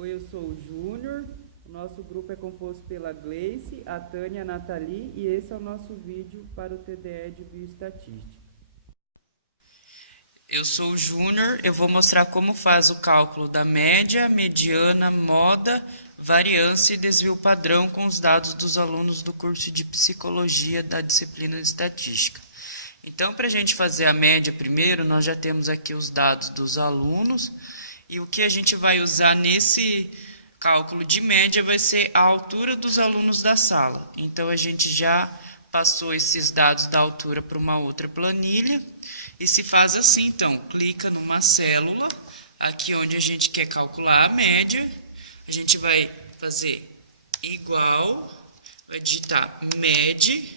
Oi, eu sou o Júnior. O nosso grupo é composto pela Gleice, a Tânia, a Nathalie e esse é o nosso vídeo para o TDE de Bioestatística. Eu sou o Júnior, eu vou mostrar como faz o cálculo da média, mediana, moda, variância e desvio padrão com os dados dos alunos do curso de Psicologia da disciplina de Estatística. Então, para a gente fazer a média primeiro, nós já temos aqui os dados dos alunos e o que a gente vai usar nesse cálculo de média vai ser a altura dos alunos da sala. Então, a gente já passou esses dados da altura para uma outra planilha. E se faz assim, então, clica numa célula, aqui onde a gente quer calcular a média, a gente vai fazer igual, vai digitar med,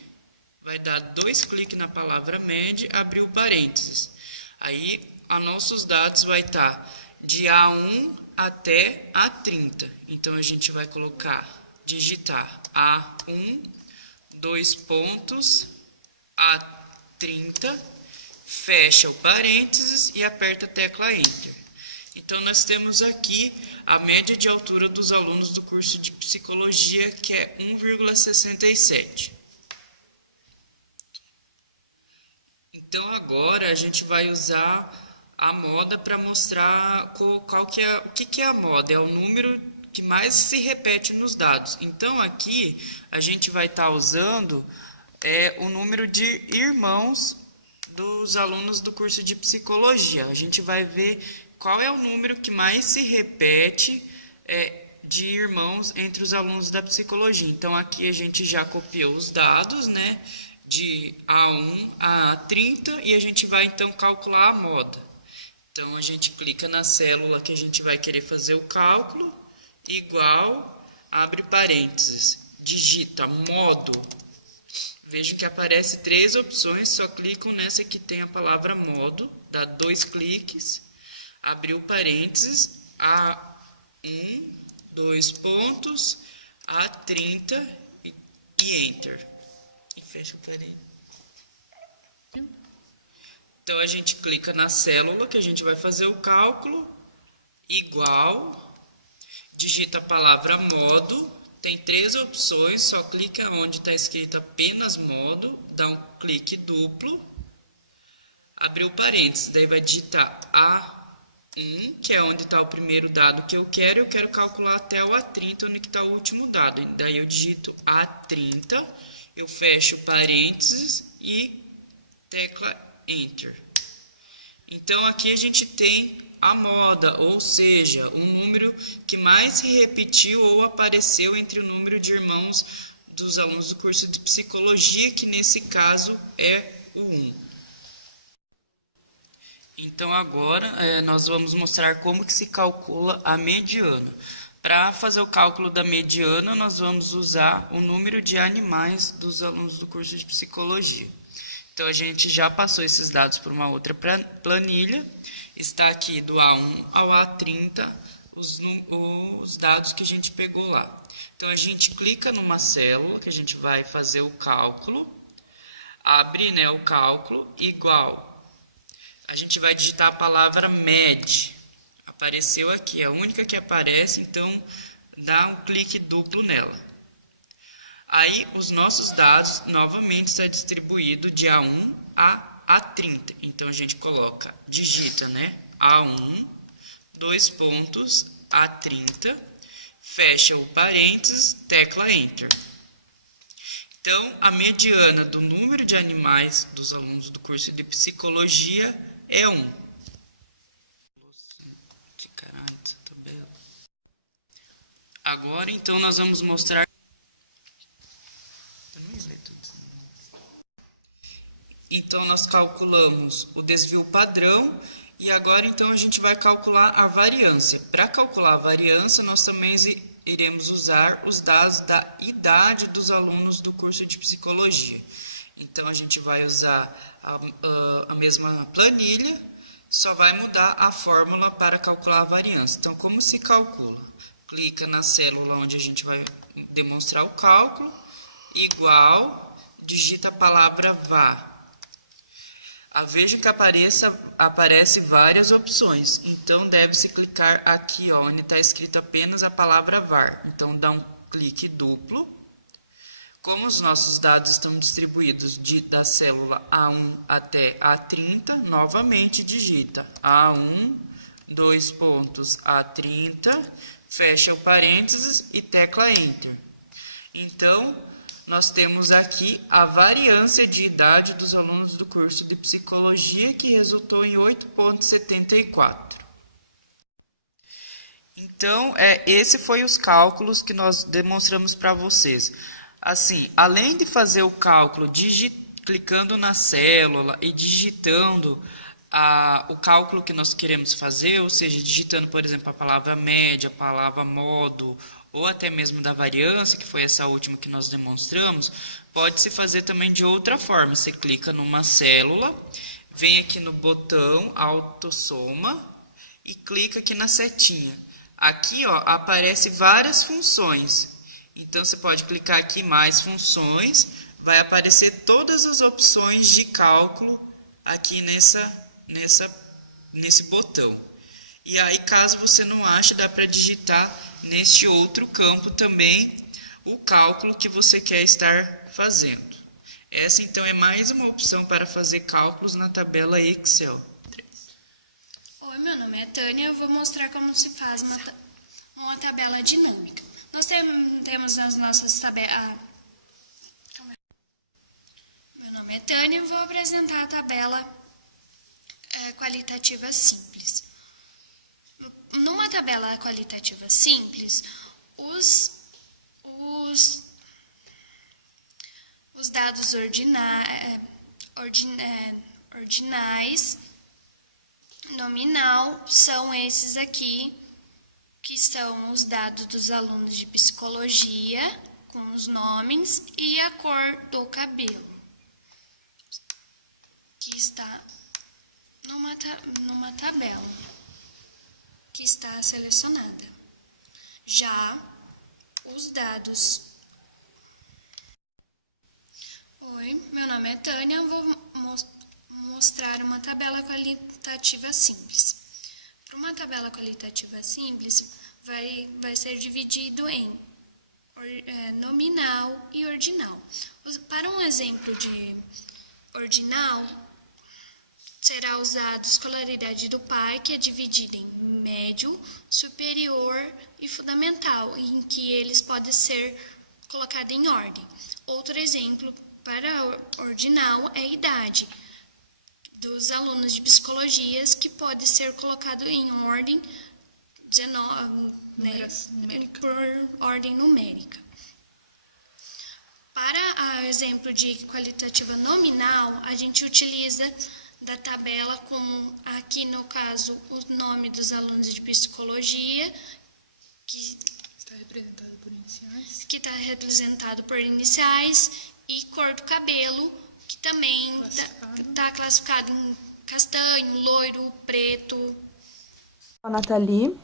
vai dar 2 cliques na palavra med, abrir o parênteses. Aí, nossos dados vai estar de A1 até A30. Então, a gente vai digitar A1, 2 pontos, A30, fecha o parênteses e aperta a tecla Enter. Então, nós temos aqui a média de altura dos alunos do curso de Psicologia, que é 1,67. Então, agora a gente vai usar a moda para mostrar o que é a moda. É o número que mais se repete nos dados. Então, aqui a gente vai estar usando o número de irmãos dos alunos do curso de Psicologia. A gente vai ver qual é o número que mais se repete de irmãos entre os alunos da Psicologia. Então, aqui a gente já copiou os dados, né, de A1 a A30 e a gente vai, então, calcular a moda. Então, a gente clica na célula que a gente vai querer fazer o cálculo, igual, abre parênteses, digita modo. Vejam que aparece 3 opções, só clicam nessa que tem a palavra modo, dá 2 cliques, abriu parênteses, A1, 2 pontos, A30 e Enter. E fecha o parênteses. Então, a gente clica na célula que a gente vai fazer o cálculo, igual, digita a palavra modo, tem 3 opções, só clica onde está escrito apenas modo, dá um clique duplo, abriu parênteses, daí vai digitar A1, que é onde está o primeiro dado que eu quero calcular até o A30, onde está o último dado. Daí eu digito A30, eu fecho parênteses e tecla Enter. Então, aqui a gente tem a moda, ou seja, o número que mais se repetiu ou apareceu entre o número de irmãos dos alunos do curso de Psicologia, que nesse caso é o 1. Então, agora nós vamos mostrar como que se calcula a mediana. Para fazer o cálculo da mediana, nós vamos usar o número de animais dos alunos do curso de Psicologia. Então, a gente já passou esses dados para uma outra planilha. Está aqui do A1 ao A30 os dados que a gente pegou lá. Então, a gente clica numa célula que a gente vai fazer o cálculo. Abre, né, o cálculo, igual. A gente vai digitar a palavra med. Apareceu aqui, é a única que aparece, então dá um clique duplo nela. Aí, os nossos dados, novamente, está distribuído de A1 a A30. Então, a gente digita, né? A1, 2 pontos, A30, fecha o parênteses, tecla Enter. Então, a mediana do número de animais dos alunos do curso de Psicologia é 1. Agora, então, nós vamos mostrar. Então, nós calculamos o desvio padrão e agora, então, a gente vai calcular a variância. Para calcular a variância, nós também iremos usar os dados da idade dos alunos do curso de Psicologia. Então, a gente vai usar a mesma planilha, só vai mudar a fórmula para calcular a variância. Então, como se calcula? Clica na célula onde a gente vai demonstrar o cálculo, igual, digita a palavra VA. Veja que aparece várias opções, então deve-se clicar aqui, ó, onde está escrito apenas a palavra VAR. Então dá um clique duplo. Como os nossos dados estão distribuídos da célula A1 até A30, novamente digita A1, dois pontos, A30, fecha o parênteses e tecla Enter. Então, nós temos aqui a variância de idade dos alunos do curso de Psicologia, que resultou em 8,74. Então, esse foi os cálculos que nós demonstramos para vocês. Assim, além de fazer o cálculo clicando na célula e digitando o cálculo que nós queremos fazer, ou seja, digitando, por exemplo, a palavra média, a palavra modo, ou até mesmo da variância, que foi essa última que nós demonstramos, pode-se fazer também de outra forma. Você clica numa célula, vem aqui no botão autossoma e clica aqui na setinha. Aqui, ó, aparece várias funções. Então, você pode clicar aqui mais funções, vai aparecer todas as opções de cálculo aqui nesse botão. E aí, caso você não ache, dá para digitar neste outro campo também o cálculo que você quer estar fazendo. Essa, então, é mais uma opção para fazer cálculos na tabela Excel. Oi, meu nome é Tânia, eu vou mostrar como se faz uma tabela dinâmica. Nós temos as nossas tabelas... Meu nome é Tânia, eu vou apresentar a tabela qualitativa simples. Numa tabela qualitativa simples, os dados ordinais, nominal, são esses aqui, que são os dados dos alunos de psicologia, com os nomes e a cor do cabelo, que está numa tabela que está selecionada. Já os dados... Oi, meu nome é Tânia, eu vou mostrar uma tabela qualitativa simples. Para uma tabela qualitativa simples, vai ser dividido em nominal e ordinal. Para um exemplo de ordinal, será usado a escolaridade do pai, que é dividida em médio, superior e fundamental, em que eles podem ser colocados em ordem. Outro exemplo para ordinal é a idade dos alunos de psicologias, que pode ser colocado em ordem por ordem numérica. Para o exemplo de qualitativa nominal, a gente utiliza da tabela com, aqui no caso, o nome dos alunos de psicologia, que está representado por iniciais, e cor do cabelo, que também está classificado em castanho, loiro, preto. Sou a Nathalie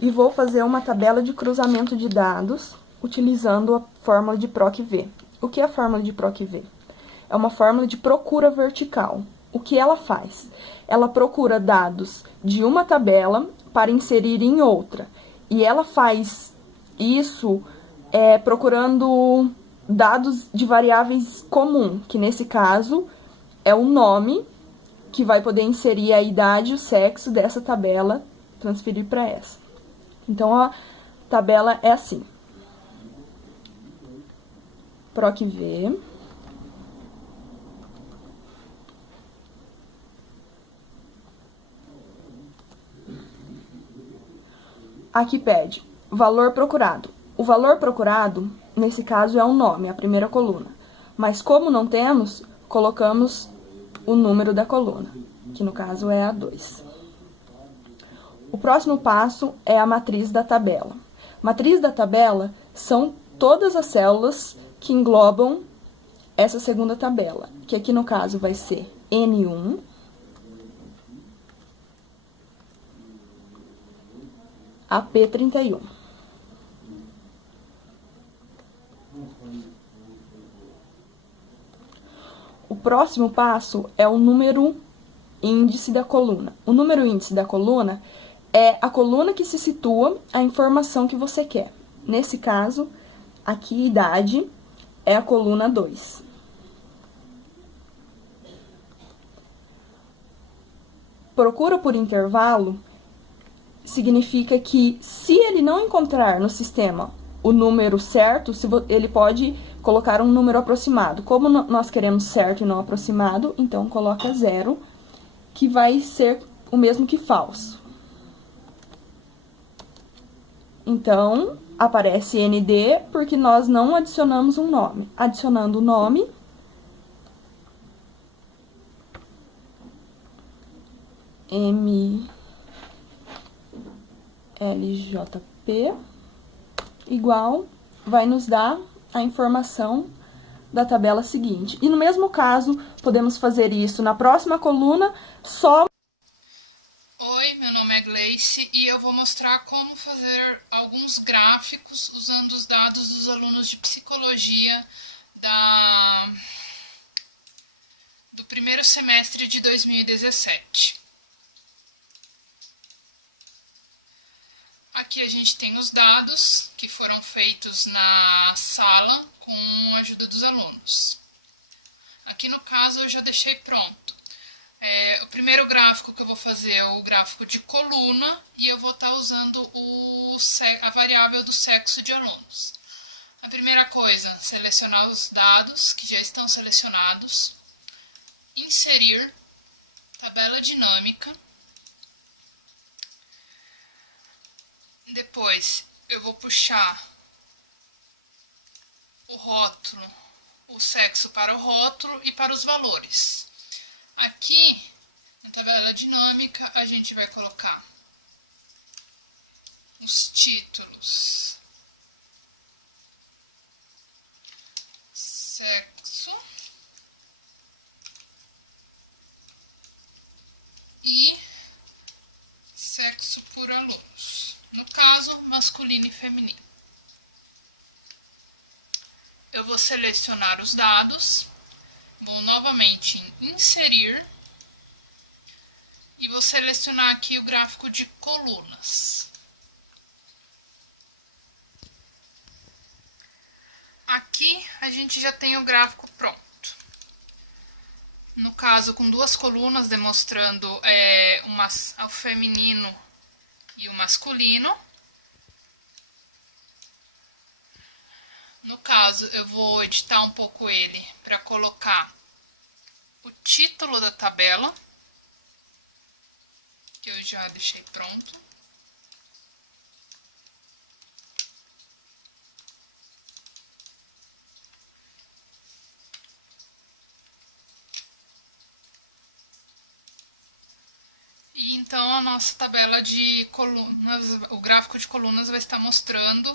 e vou fazer uma tabela de cruzamento de dados utilizando a fórmula de PROC-V. O que é a fórmula de PROC-V? É uma fórmula de procura vertical. O que ela faz? Ela procura dados de uma tabela para inserir em outra. E ela faz isso procurando dados de variáveis comum, que nesse caso é o nome, que vai poder inserir a idade e o sexo dessa tabela, transferir para essa. Então, a tabela é assim. PROC-V. Aqui pede valor procurado. O valor procurado, nesse caso, é o nome, a primeira coluna. Mas como não temos, colocamos o número da coluna, que no caso é a 2. O próximo passo é a matriz da tabela. Matriz da tabela são todas as células que englobam essa segunda tabela, que aqui no caso vai ser N1, a P31. O próximo passo é o número índice da coluna. O número índice da coluna é a coluna que se situa a informação que você quer. Nesse caso, aqui idade é a coluna 2. Procura por intervalo significa que, se ele não encontrar no sistema o número certo, ele pode colocar um número aproximado. Como nós queremos certo e não aproximado, então coloca 0, que vai ser o mesmo que falso. Então, aparece ND porque nós não adicionamos um nome. Adicionando o nome, MLJP igual, vai nos dar a informação da tabela seguinte. E no mesmo caso, podemos fazer isso na próxima coluna, só... Oi, meu nome é Gleice e eu vou mostrar como fazer alguns gráficos usando os dados dos alunos de psicologia do primeiro semestre de 2017. Aqui a gente tem os dados que foram feitos na sala com a ajuda dos alunos. Aqui no caso eu já deixei pronto. O primeiro gráfico que eu vou fazer é o gráfico de coluna e eu vou estar usando a variável do sexo de alunos. A primeira coisa, selecionar os dados que já estão selecionados, inserir, tabela dinâmica. Depois eu vou puxar o rótulo, o sexo para o rótulo e para os valores. Aqui, na tabela dinâmica, a gente vai colocar os títulos, sexo e sexo por alunos. No caso, masculino e feminino. Eu vou selecionar os dados, vou novamente em inserir e vou selecionar aqui o gráfico de colunas. Aqui a gente já tem o gráfico pronto. No caso, com duas colunas demonstrando o feminino e o masculino. No caso, eu vou editar um pouco ele para colocar o título da tabela, que eu já deixei pronto. E então a nossa tabela de colunas, o gráfico de colunas vai estar mostrando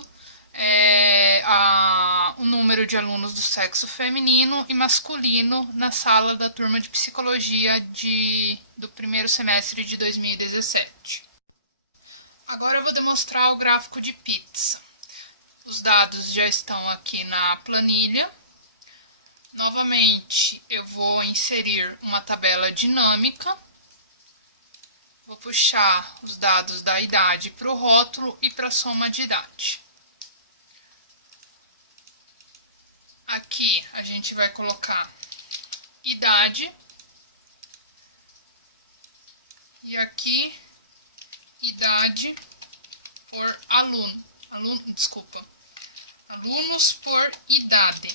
o número de alunos do sexo feminino e masculino na sala da turma de psicologia do primeiro semestre de 2017. Agora eu vou demonstrar o gráfico de pizza. Os dados já estão aqui na planilha. Novamente, eu vou inserir uma tabela dinâmica. Vou puxar os dados da idade para o rótulo e para a soma de idade. Aqui a gente vai colocar idade. E aqui, idade por aluno. Alunos por idade.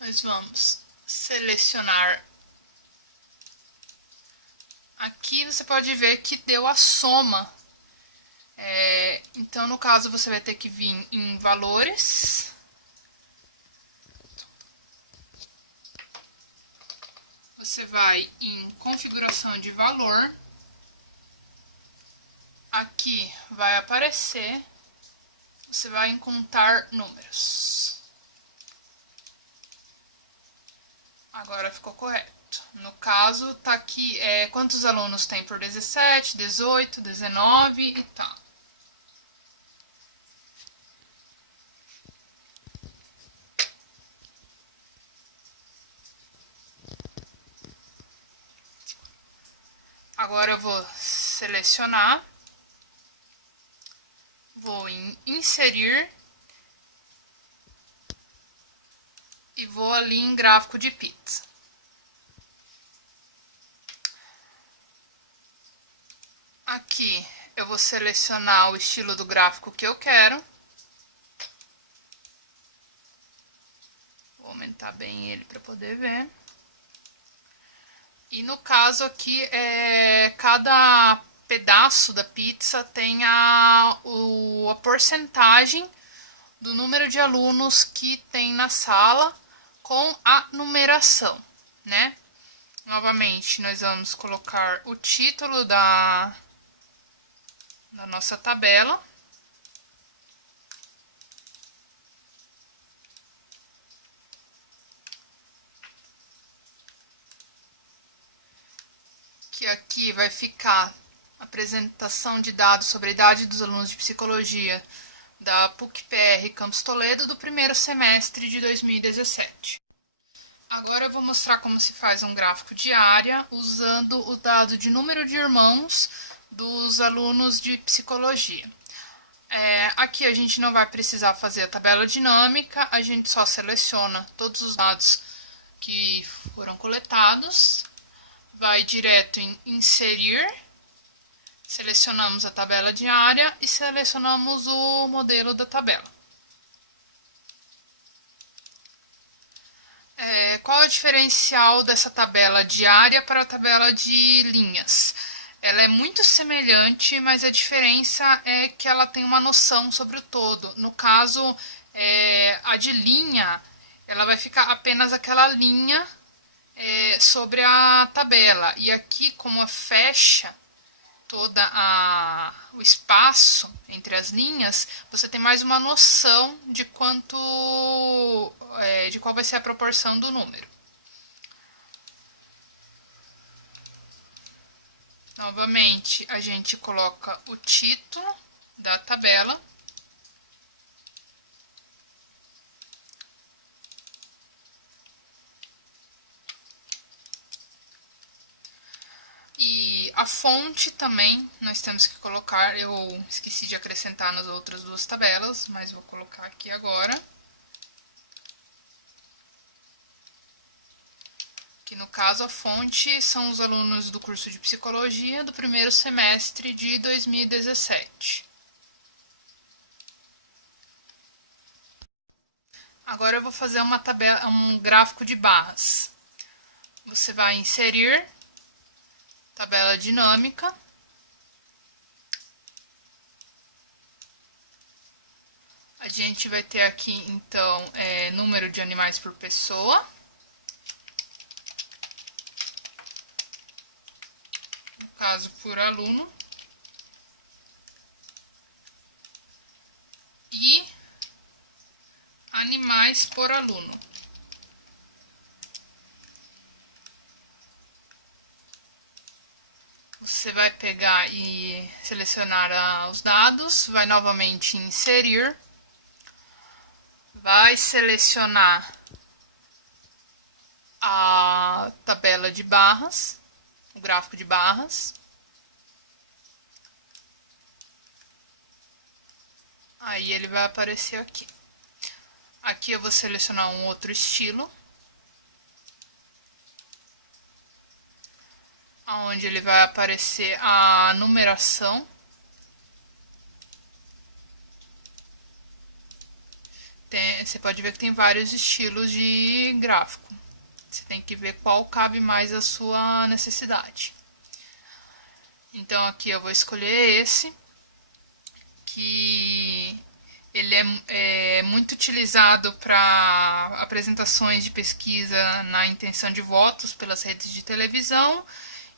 Nós vamos selecionar. Aqui você pode ver que deu a soma. Então, no caso, você vai ter que vir em valores. Você vai em configuração de valor. Aqui vai aparecer. Você vai em contar números. Agora ficou correto. No caso, tá aqui quantos alunos tem por 17, 18, 19 e tal. Agora eu vou selecionar, vou em inserir e vou ali em gráfico de pizza. Aqui eu vou selecionar o estilo do gráfico que eu quero. Vou aumentar bem ele para poder ver. E no caso aqui, cada pedaço da pizza tem a porcentagem do número de alunos que tem na sala com a numeração, né? Novamente, nós vamos colocar o título da nossa tabela. Que aqui vai ficar a apresentação de dados sobre a idade dos alunos de psicologia da PUC-PR Campus Toledo do primeiro semestre de 2017. Agora eu vou mostrar como se faz um gráfico de área usando o dado de número de irmãos dos alunos de psicologia. Aqui a gente não vai precisar fazer a tabela dinâmica, a gente só seleciona todos os dados que foram coletados, vai direto em inserir, selecionamos a tabela de área e selecionamos o modelo da tabela. Qual é o diferencial dessa tabela de área para a tabela de linhas? Ela é muito semelhante, mas a diferença é que ela tem uma noção sobre o todo. No caso, a de linha, ela vai ficar apenas aquela linha sobre a tabela. E aqui, como fecha todo o espaço entre as linhas, você tem mais uma noção de de qual vai ser a proporção do número. Novamente, a gente coloca o título da tabela. E a fonte também nós temos que colocar, eu esqueci de acrescentar nas outras duas tabelas, mas vou colocar aqui agora. Que no caso a fonte são os alunos do curso de psicologia do primeiro semestre de 2017. Agora eu vou fazer uma tabela, um gráfico de barras. Você vai inserir tabela dinâmica. A gente vai ter aqui então número de animais por pessoa. Caso por aluno, e animais por aluno. Você vai pegar e selecionar os dados, vai novamente em inserir, vai selecionar a tabela de barras, o gráfico de barras. Aí ele vai aparecer aqui. Aqui eu vou selecionar um outro estilo, onde ele vai aparecer a numeração. Você pode ver que tem vários estilos de gráfico. Você tem que ver qual cabe mais à sua necessidade. Então aqui eu vou escolher esse, que ele é muito utilizado para apresentações de pesquisa na intenção de votos pelas redes de televisão,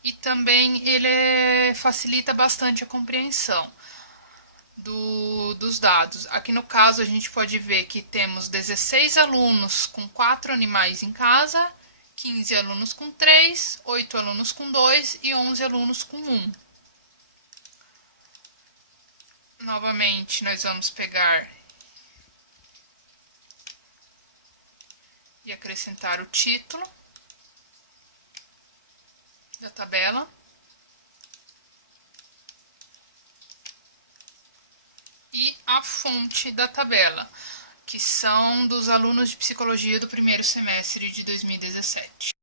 e também ele facilita bastante a compreensão dos dados. Aqui no caso a gente pode ver que temos 16 alunos com 4 animais em casa, 15 alunos com 3, 8 alunos com 2 e 11 alunos com 1. Novamente, nós vamos pegar e acrescentar o título da tabela. a fonte da tabela, que são dos alunos de psicologia do primeiro semestre de 2017.